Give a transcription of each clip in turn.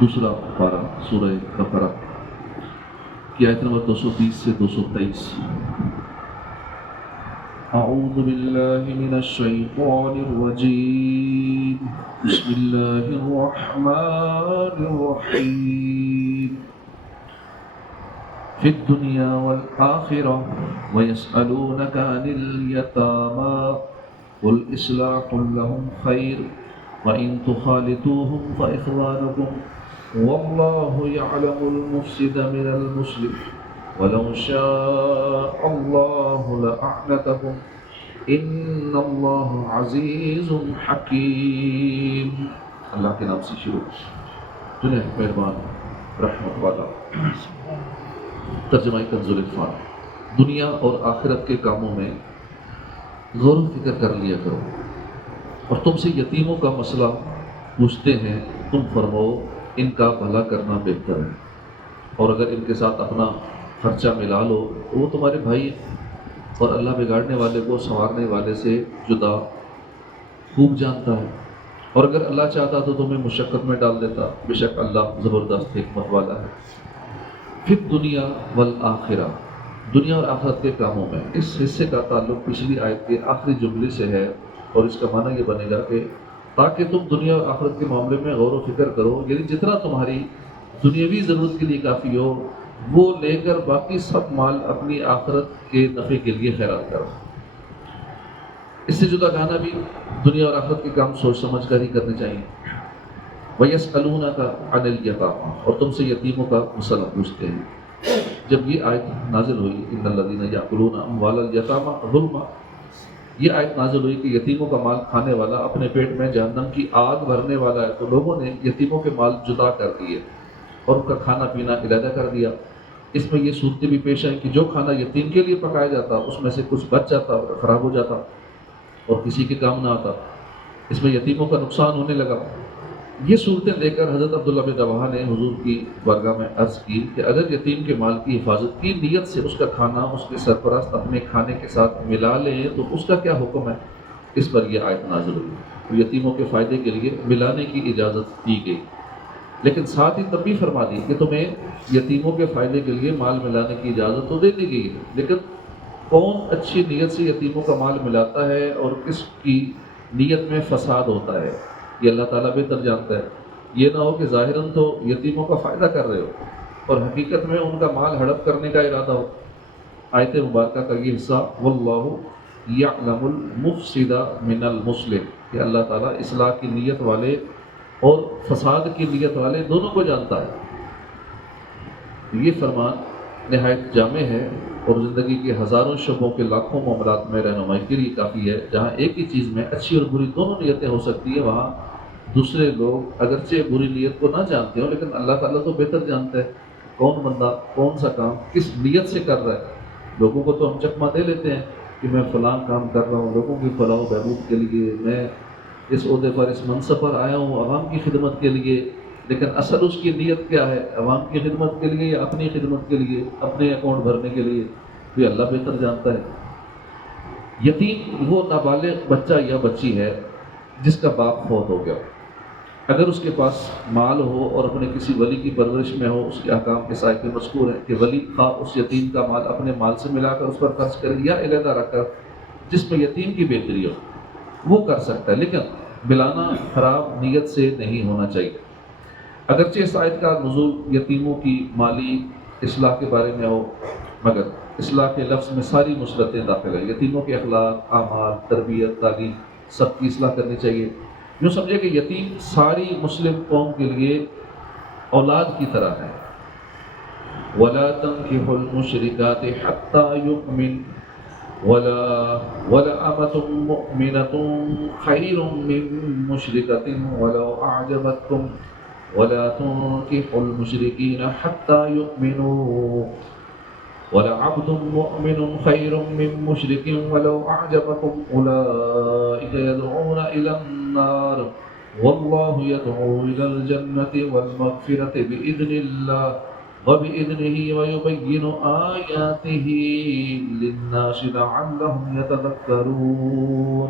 دوسرا پارہ سورہ بقرہ کی آیت نمبر 230 سے 223۔ اعوذ باللہ من الشیطان الرجیم، بسم اللہ الرحمن الرحیم۔ فی الدنیا والآخرہ ویسألونک عن الیتامی قل اصلاح لهم خیر وَإِن تُخَالِطُوهُمْ فَإِخْوَانُكُمْ وَاللَّهُ يَعْلَمُ الْمُفْسِدَ مِنَ الْمُصْلِحِ وَلَوْ شَاءَ اللَّهُ لَأَعْنَتَكُمْ إِنَّ اللَّهَ عَزِيزٌ حَكِيمٌ۔ اللہ کے نام سے شروع، جو ہے مہربان رحمت والا۔ ترجمہ کنز العرفان۔ دنیا اور آخرت کے کاموں میں غور و فکر کر لیا کرو، اور تم سے یتیموں کا مسئلہ پوچھتے ہیں، تم فرماؤ ان کا بھلا کرنا بہتر ہے، اور اگر ان کے ساتھ اپنا خرچہ ملا لو تو وہ تمہارے بھائی ہیں، اور اللہ بگاڑنے والے کو سنوارنے والے سے جدا خوب جانتا ہے، اور اگر اللہ چاہتا تو تمہیں مشقت میں ڈال دیتا، بے شک اللہ زبردست حکمت والا ہے۔ پھر دنیا والآخرہ، دنیا اور آخرت کے کاموں میں، اس حصے کا تعلق پچھلی آیت کے آخری جملے سے ہے، اور اس کا معنی یہ بنے گا کہ تاکہ تم دنیا اور آخرت کے معاملے میں غور و فکر کرو، یعنی جتنا تمہاری دنیاوی ضرورت کے لیے کافی ہو وہ لے کر باقی سب مال اپنی آخرت کے نفع کے لیے خیرات کرو۔ اس سے جدا جانا بھی دنیا اور آخرت کے کام سوچ سمجھ کر ہی کرنے چاہیے۔ وَيَسْأَلُونَكَ عَنِ الْيَتَامَى، اور تم سے یتیموں کا مسئلہ پوچھتے ہیں۔ جب یہ آیت نازل ہوئی، إِنَّ الَّذِينَ يَأْكُلُونَ أَمْوَالَ الْيَتَامَى ظُلْمًا، یہ آیت نازل ہوئی کہ یتیموں کا مال کھانے والا اپنے پیٹ میں جہنم کی آگ بھرنے والا ہے، تو لوگوں نے یتیموں کے مال جدا کر دیے اور ان کا کھانا پینا علیحدہ کر دیا۔ اس میں یہ صورتیں بھی پیش آئیں کہ جو کھانا یتیم کے لیے پکایا جاتا اس میں سے کچھ بچ جاتا اور خراب ہو جاتا اور کسی کے کام نہ آتا، اس میں یتیموں کا نقصان ہونے لگا۔ یہ صورتیں دیکھ کر حضرت عبداللہ بن رواحہ نے حضور کی بارگاہ میں عرض کی کہ اگر یتیم کے مال کی حفاظت کی نیت سے اس کا کھانا اس کے سرپرست اپنے کھانے کے ساتھ ملا لے تو اس کا کیا حکم ہے؟ اس پر یہ آیت نازل ہوئی، تو یتیموں کے فائدے کے لیے ملانے کی اجازت دی گئی، لیکن ساتھ ہی تنبیہ فرما دی کہ تمہیں یتیموں کے فائدے کے لیے مال ملانے کی اجازت تو دے دی گئی ہے، لیکن کون اچھی نیت سے یتیموں کا مال ملاتا ہے اور کس کی نیت میں فساد ہوتا ہے یہ اللہ تعالیٰ بہتر جانتا ہے۔ یہ نہ ہو کہ ظاہراً تو یتیموں کا فائدہ کر رہے ہو اور حقیقت میں ان کا مال ہڑپ کرنے کا ارادہ ہو۔ آیت مبارکہ کا یہ حصہ واللہ یعلم المفسد من المصلح، کہ اللہ تعالیٰ اصلاح کی نیت والے اور فساد کی نیت والے دونوں کو جانتا ہے۔ یہ فرمان نہایت جامع ہے اور زندگی کے ہزاروں شعبوں کے لاکھوں معاملات میں رہنمائی کے لیے کافی ہے۔ جہاں ایک ہی چیز میں اچھی اور بری دونوں نیتیں ہو سکتی ہیں، وہاں دوسرے لوگ اگرچہ بری نیت کو نہ جانتے ہوں لیکن اللہ تعالیٰ تو بہتر جانتا ہے کون بندہ کون سا کام کس نیت سے کر رہا ہے۔ لوگوں کو تو ہم چکمہ دے لیتے ہیں کہ میں فلاں کام کر رہا ہوں لوگوں کی فلاح و بہبود کے لیے، میں اس عہدے پر اس منصب پر آیا ہوں عوام کی خدمت کے لیے، لیکن اصل اس کی نیت کیا ہے؟ عوام کی خدمت کے لیے یا اپنی خدمت کے لیے، اپنے اکاؤنٹ بھرنے کے لیے؟ یہ اللہ بہتر جانتا ہے۔ یتیم وہ نابالغ بچہ یا بچی ہے جس کا باپ فوت ہو گیا، اگر اس کے پاس مال ہو اور اپنے کسی ولی کی پرورش میں ہو، اس کے احکام کے سائے میں مذکور ہے کہ ولی خواہ اس یتیم کا مال اپنے مال سے ملا کر اس پر خرچ کرے یا علیحدہ رکھ کر جس میں یتیم کی بہتری ہو وہ کر سکتا ہے، لیکن ملانا خراب نیت سے نہیں ہونا چاہیے۔ اگرچہ اس آیت کا نزول یتیموں کی مالی اصلاح کے بارے میں ہو، مگر اصلاح کے لفظ میں ساری مثبتیں داخل ہیں۔ یتیموں کے اخلاق، اعمال، تربیت، تعلیم سب کی اصلاح کرنی چاہیے۔ یوں سمجھے کہ یتیم ساری مسلم قوم کے لیے اولاد کی طرح ہے۔ وَلَا تَنكِحُوا الْمُشْرِكَاتِ حَتَّى يُؤْمِنْ وَلَأَمَةٌ مُؤْمِنَةٌ خَيْرٌ مِّن مُّشْرِكَةٍ وَلَوْ أَعْجَبَتْكُمْ وَلَا تُنكِحُوا الْمُشْرِكِينَ حَتَّى يُؤْمِنُوا وَلَعَبْدٌ مُؤْمِنٌ خَيْرٌ مِّن مُّشْرِكٍ وَلَوْ أَعْجَبَكُمْ أُولَٰئِكَ يَدْعُونَ إِلَى النَّارِ وَاللَّهُ يَدْعُو إِلَى الْجَنَّةِ وَالْمَغْفِرَةِ بِإِذْنِ اللَّهِ وَبِإِذْنِهِ وَيُبَيِّنُ آيَاتِهِ لِلنَّاسِ لَعَلَّهُمْ يَتَذَكَّرُونَ۔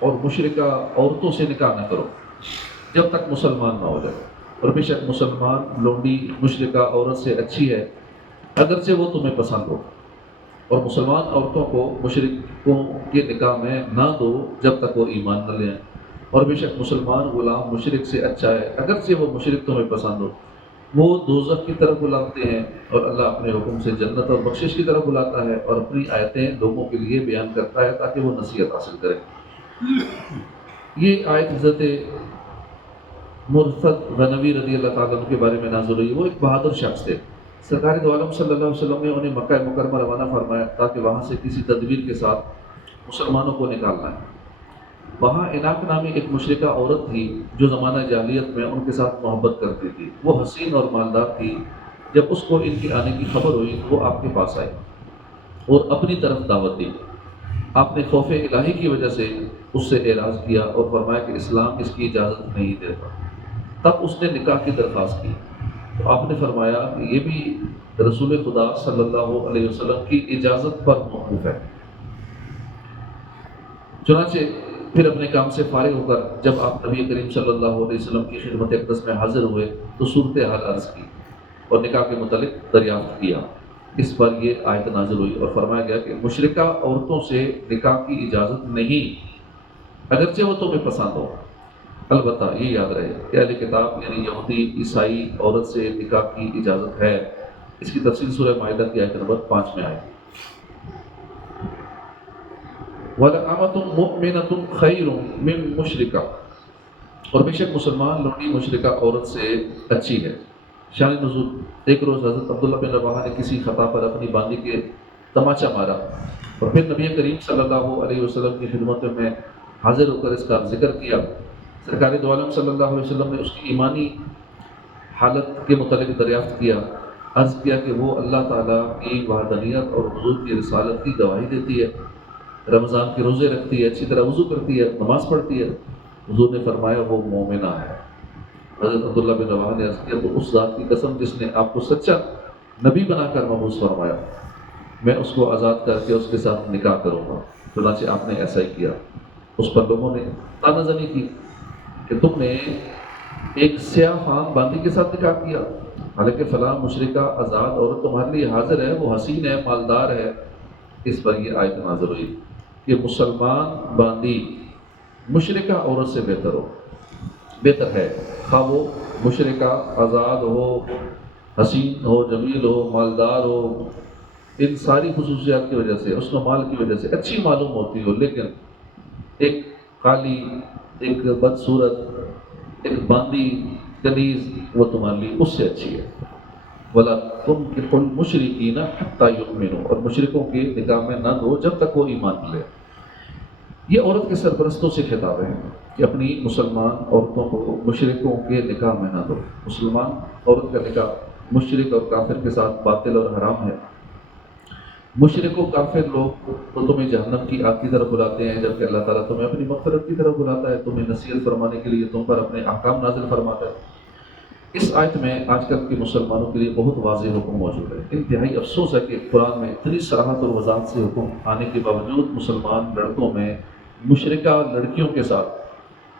اور مشرکہ عورتوں سے نکاح نہ کرو جب تک مسلمان نہ ہو جائے، اور بے شک مسلمان لونڈی مشرکہ عورت سے اچھی ہے اگرچہ وہ تمہیں پسند ہو، اور مسلمان عورتوں کو مشرکوں کے نکاح میں نہ دو جب تک وہ ایمان نہ لیں، اور بے شک مسلمان غلام مشرک سے اچھا ہے اگرچہ وہ مشرک تمہیں پسند ہو۔ وہ دوزخ کی طرف بلاتے ہیں اور اللہ اپنے حکم سے جنت اور بخشش کی طرف بلاتا ہے، اور اپنی آیتیں لوگوں کے لیے بیان کرتا ہے تاکہ وہ نصیحت حاصل کریں۔ یہ آیت حضرت مرثد غنوی رضی اللہ تعالیٰ عنہ کے بارے میں نازل ہوئی۔ وہ ایک بہادر شخص تھے، سرکار دو عالم صلی اللہ علیہ وسلم نے انہیں مکہ مکرمہ روانہ فرمایا تاکہ وہاں سے کسی تدبیر کے ساتھ مسلمانوں کو نکالنا ہے۔ وہاں عناق نامی ایک مشرکہ عورت تھی جو زمانہ جاہلیت میں ان کے ساتھ محبت کرتی تھی۔ وہ حسین اور مالدار تھی۔ جب اس کو ان کے آنے کی خبر ہوئی تو وہ آپ کے پاس آئی اور اپنی طرف دعوت دی۔ آپ نے خوف الہی کی وجہ سے اس سے اعراض کیا اور فرمایا کہ اسلام اس کی اجازت نہیں دیتا۔ تب اس نے نکاح کی درخواست کی تو آپ نے فرمایا کہ یہ بھی رسول خدا صلی اللہ علیہ وسلم کی اجازت پر موقوف ہے۔ چنانچہ پھر اپنے کام سے فارغ ہو کر جب آپ نبی کریم صلی اللہ علیہ وسلم کی خدمت اقدس میں حاضر ہوئے تو صورتحال عرض کی اور نکاح کے متعلق دریافت کیا۔ اس پر یہ آیت نازل ہوئی اور فرمایا گیا کہ مشرکہ عورتوں سے نکاح کی اجازت نہیں اگرچہ وہ تمہیں پسند ہو۔ البتہ یہ یاد رہے کہ اہل کتاب یعنی یہودی عیسائی عورت سے نکاح کی اجازت ہے۔ اس کی تفصیل سورہ مائدہ کی آیت نمبر 5 میں آئی۔ وَلَأَمَةٌ مُؤْمِنَةٌ خَيْرٌ مِّن مُشْرِكَةٍ، اور بے شک مسلمان لونڈی مشرکہ عورت سے اچھی ہے۔ شان نزول، ایک روز حضرت عبداللہ بن رواحہ نے کسی خطا پر اپنی باندی کے تماچا مارا اور پھر نبی کریم صلی اللہ علیہ وسلم کی خدمت میں حاضر ہو کر اس کا ذکر کیا۔ سرکار دو عالم صلی اللہ علیہ وسلم نے اس کی ایمانی حالت کے متعلق دریافت کیا، عرض کیا کہ وہ اللہ تعالیٰ کی وحدانیت اور حضور کی رسالت کی گواہی دیتی ہے، رمضان کے روزے رکھتی ہے، اچھی طرح وضو کرتی ہے، نماز پڑھتی ہے۔ حضور نے فرمایا وہ مومنہ ہے۔ حضرت عبداللہ بن رواحہ نے عرض کیا تو اس ذات کی قسم جس نے آپ کو سچا نبی بنا کر مبعوث فرمایا، میں اس کو آزاد کر کے اس کے ساتھ نکاح کروں گا۔ چنانچہ آپ نے ایسا ہی کیا۔ اس پر لوگوں نے طعنہ زنی کی کہ تم نے ایک سیاہ فام باندی کے ساتھ نکاح کیا، حالانکہ فلاں مشرکہ آزاد عورت تمہارے لیے حاضر ہے، وہ حسین ہے، مالدار ہے۔ اس پر یہ آیت نازل ہوئی کہ مسلمان باندی مشرکہ عورت سے بہتر ہے، خواہ وہ مشرکہ آزاد ہو، حسین ہو، جمیل ہو، مالدار ہو، ان ساری خصوصیات کی وجہ سے، حسن و مال کی وجہ سے اچھی معلوم ہوتی ہو، لیکن ایک کالی، ایک بدصورت، ایک باندی کنیز وہ تمہارے لیے اس سے اچھی ہے۔ وَلَا تُنكِحُوا الْمُشْرِكِينَ حَتَّى يُؤْمِنُوا، اور مشرکوں کے نکاح میں نہ دو جب تک وہ ایمان لے۔ یہ عورت کے سرپرستوں سے خطاب ہے کہ اپنی مسلمان عورتوں کو مشرکوں کے نکاح میں نہ دو۔ مسلمان عورت کا نکاح مشرک اور کافر کے ساتھ باطل اور حرام ہے۔ مشرک و کافر لوگ تو تمہیں جہنم کی آگ کی طرف بلاتے ہیں، جبکہ اللہ تعالیٰ تمہیں اپنی مغفرت کی طرف بلاتا ہے، تمہیں نصیحت فرمانے کے لیے تم پر اپنے احکام نازل فرماتا ہے۔ اس آیت میں آج کل کے مسلمانوں کے لیے بہت واضح حکم موجود ہے۔ انتہائی افسوس ہے کہ قرآن میں اتنی صراحت اور وضاحت سے حکم آنے کے باوجود مسلمان لڑکوں میں مشرکہ لڑکیوں کے ساتھ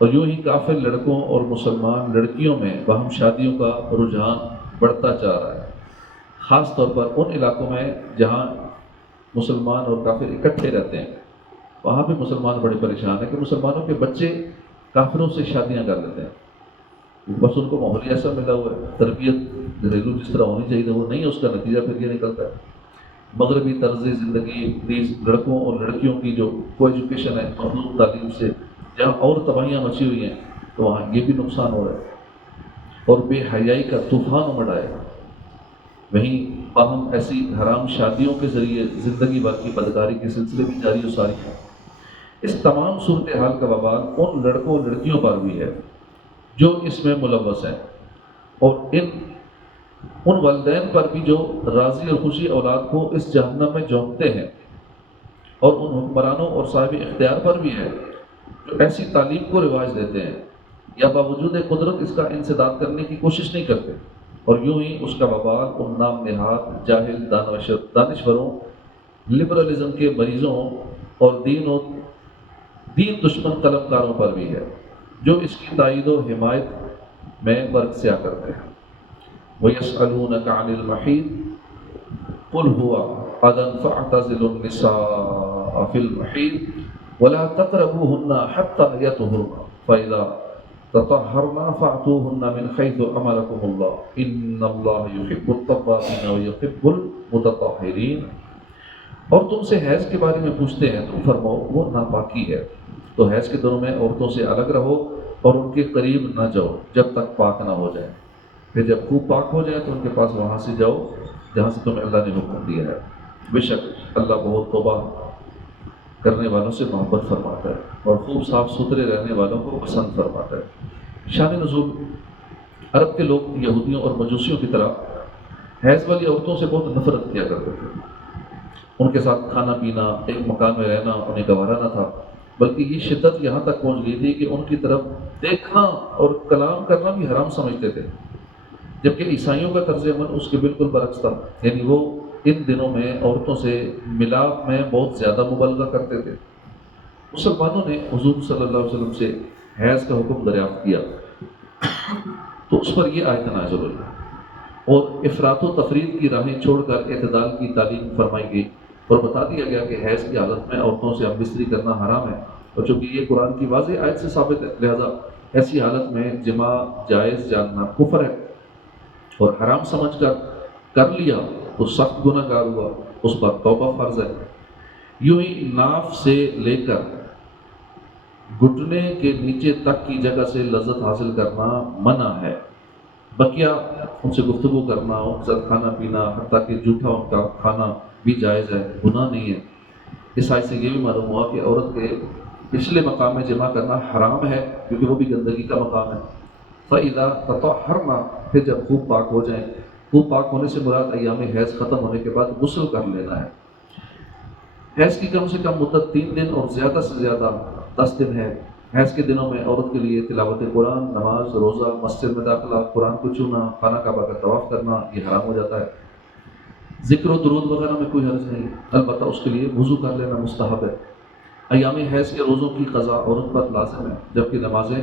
اور یوں ہی کافر لڑکوں اور مسلمان لڑکیوں میں باہم شادیوں کا رجحان بڑھتا جا رہا ہے، خاص طور پر ان علاقوں میں جہاں مسلمان اور کافر اکٹھے رہتے ہیں۔ وہاں پہ مسلمان بڑے پریشان ہیں کہ مسلمانوں کے بچے کافروں سے شادیاں کر لیتے ہیں، بس ان کو ماحول ایسا ملا ہوا ہے، تربیت گھریلو جس طرح ہونی چاہیے وہ نہیں ہے، اس کا نتیجہ پھر یہ نکلتا ہے مغربی طرز زندگی نیز لڑکوں اور لڑکیوں کی جو کو ایجوکیشن ہے، محدود تعلیم سے جہاں اور تباہیاں مچی ہوئی ہیں تو وہاں یہ بھی نقصان ہو رہا ہے اور بے حیائی کا طوفان امڑ آئے۔ وہیں باہم ایسی حرام شادیوں کے ذریعے زندگی بھر کی بدکاری کے سلسلے بھی جاری و ساری ہیں۔ اس تمام صورتحال کا وبال ان لڑکوں اور لڑکیوں پر بھی ہے جو اس میں ملوث ہیں، اور ان والدین پر بھی جو راضی اور خوشی اولاد کو اس جہنم میں جھونکتے ہیں، اور ان حکمرانوں اور صاحب اختیار پر بھی ہے جو ایسی تعلیم کو رواج دیتے ہیں یا باوجود قدرت اس کا انسداد کرنے کی کوشش نہیں کرتے، اور یوں ہی اس کا وبال ان نام نہاد جاہل دانشوروں، لبرلزم کے مریضوں اور دین دشمن طلبکاروں پر بھی ہے جو اس کی تائید و حمایت میں برق سے کرتے ہیں. وَيَسْأَلُونَكَ عَنِ الْمَحِيضِ قُلْ هُوَ أَذًى فَاعْتَزِلُوا النِّسَاءَ فِي الْمَحِيضِ وَلَا تَقْرَبُوهُنَّ حَتَّى يَطْهُرْنَ فَإِذَا تَطَهَّرْنَ فَأْتُوهُنَّ مِنْ حَيْثُ أَمَرَكُمُ اللَّهُ إِنَّ اللَّهَ يُحِبُّ التَّوَّابِينَ وَيُحِبُّ الْمُتَطَهِّرِينَ. اور تم سے حیض کے بارے میں پوچھتے ہیں، تم فرماؤ وہ ناپاکی ہے، تو حیض کے دنوں میں عورتوں سے الگ رہو اور ان کے قریب نہ جاؤ جب تک پاک نہ ہو جائیں. پھر جب خوب پاک ہو جائیں تو ان کے پاس وہاں سے جاؤ جہاں سے تمہیں اللہ نے حکم دیا ہے. بے شک اللہ بہت توبہ کرنے والوں سے محبت فرماتا ہے اور خوب صاف ستھرے رہنے والوں کو پسند فرماتا ہے. شان نزول، عرب کے لوگ یہودیوں اور مجوسیوں کی طرح حیض والی عورتوں سے بہت نفرت کیا کرتے تھے. ان کے ساتھ کھانا پینا، ایک مکان میں رہنا انہیں گوارا نہ تھا، بلکہ یہ شدت یہاں تک پہنچ گئی تھی کہ ان کی طرف دیکھنا اور کلام کرنا بھی حرام سمجھتے تھے. جبکہ عیسائیوں کا طرز عمل اس کے بالکل برعکس تھا، یعنی وہ ان دنوں میں عورتوں سے ملاپ میں بہت زیادہ مبالغہ کرتے تھے. مسلمانوں نے حضور صلی اللہ علیہ وسلم سے حیض کا حکم دریافت کیا تو اس پر یہ آیت نازل ہوئی اور افراط و تفرید کی راہیں چھوڑ کر اعتدال کی تعلیم فرمائی گئی اور بتا دیا گیا کہ حیض کی حالت میں عورتوں سے ہم بستری کرنا حرام ہے. اور چونکہ یہ قرآن کی واضح آیت سے ثابت ہے، لہذا ایسی حالت میں جماع جائز جاننا کفر ہے اور حرام سمجھ کر لیا تو سخت گناہ گار ہوا، اس پر توبہ فرض ہے. یوں ہی ناف سے لے کر گھٹنے کے نیچے تک کی جگہ سے لذت حاصل کرنا منع ہے. بقیہ ان سے گفتگو کرنا، ان کے ساتھ کھانا پینا، حتیٰ کہ جھوٹا ان کا کھانا بھی جائز ہے، گناہ نہیں ہے. اس آیت سے یہ بھی معلوم ہوا کہ عورت کے پچھلے مقام میں جمع کرنا حرام ہے کیونکہ وہ بھی گندگی کا مقام ہے. فَإِذَا تَطَهَّرْنَ، پھر جب خوب پاک ہو جائیں. خوب پاک ہونے سے مراد ایام حیض ختم ہونے کے بعد غسل کر لینا ہے. حیض کی کم سے کم مدت 3 دن اور زیادہ سے زیادہ 10 دن ہے. حیض کے دنوں میں عورت کے لیے تلاوت قرآن، نماز، روزہ، مسجد میں داخلہ، قرآن کو چھونا، خانہ کعبہ کا طواف کرنا یہ حرام ہو جاتا ہے. ذکر و درود وغیرہ میں کوئی حرج نہیں، البتہ اس کے لیے وضو کر لینا مستحب ہے. ایام حیض کے روزوں کی قضا عورت پر لازم ہے جبکہ نمازیں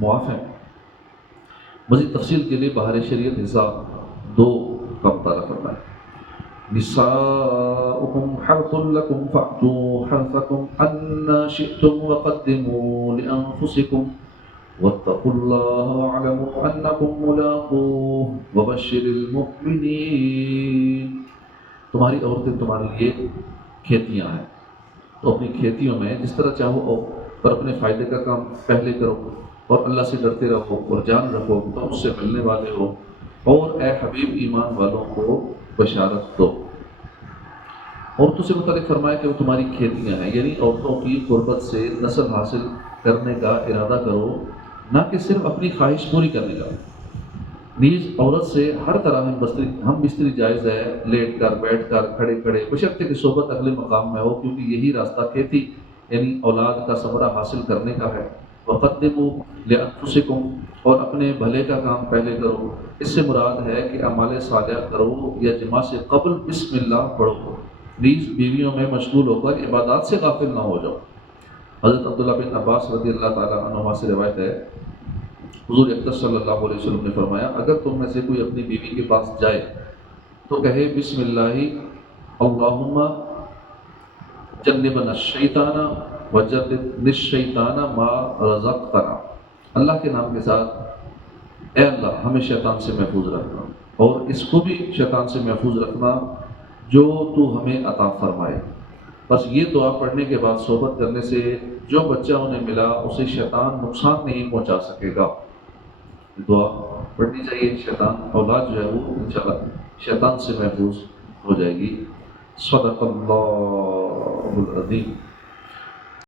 معاف ہیں. مزید تفصیل کے لیے بہار شریعت حصہ 2 کا مطالعہ کرنا ہے. نساؤکم حرث لکم فأتوا حرثکم أنى شئتم وقدموا لأنفسکم واتقوا اللہ واعلموا أنکم ملاقوہ وبشر المؤمنین. تمہاری عورتیں تمہارے لیے کھیتیاں ہیں، تو اپنی کھیتیوں میں جس طرح چاہو پر اپنے فائدے کا کام پہلے کرو اور اللہ سے ڈرتے رہو اور جان رکھو تو اس سے ملنے والے ہو. اور اے حبیب ایمان والوں کو بشارت دو. عورتوں سے متعلق فرمایا کہ وہ تمہاری کھیتیاں ہیں، یعنی عورتوں کی قربت سے نسل حاصل کرنے کا ارادہ کرو، نہ کہ صرف اپنی خواہش پوری کرنے کا. نیز عورت سے ہر طرح ہم بستری جائز ہے، لیٹ کر، بیٹھ کر، کھڑے کھڑے، بشرطے کہ صحبت اگلے مقام میں ہو، کیونکہ یہی راستہ کھیتی یعنی اولاد کا ثمرہ حاصل کرنے کا ہے. وَقَدِّمُوا لِأَنفُسِكُمْ، اور اپنے بھلے کا کام پہلے کرو. اس سے مراد ہے کہ اعمال صالحہ کرو یا جماع سے قبل بسم اللہ پڑھو. نیز بیویوں میں مشغول ہو کر عبادات سے غافل نہ ہو جاؤ. حضرت عبداللہ بن عباس رضی اللہ تعالیٰ عنہما سے روایت ہے، حضور اقدس صلی اللہ علیہ وسلم نے فرمایا، اگر تم میں سے کوئی اپنی بیوی کے پاس جائے تو کہے بسم اللہ اللہم جنبنا الشیطان وجنبنا الشیطان ما رزقتنا. اللہ کے نام کے ساتھ، اے اللہ ہمیں شیطان سے محفوظ رکھنا اور اس کو بھی شیطان سے محفوظ رکھنا جو تو ہمیں عطا فرمائے. بس یہ دعا پڑھنے کے بعد صحبت کرنے سے جو بچہ انہیں ملا اسے شیطان نقصان نہیں پہنچا سکے گا. دعا پڑھنی چاہیے، شیطان اولاد جو ہے وہ انشاءاللہ شیطان سے محفوظ ہو جائے گی. صدق اللہ العظیم.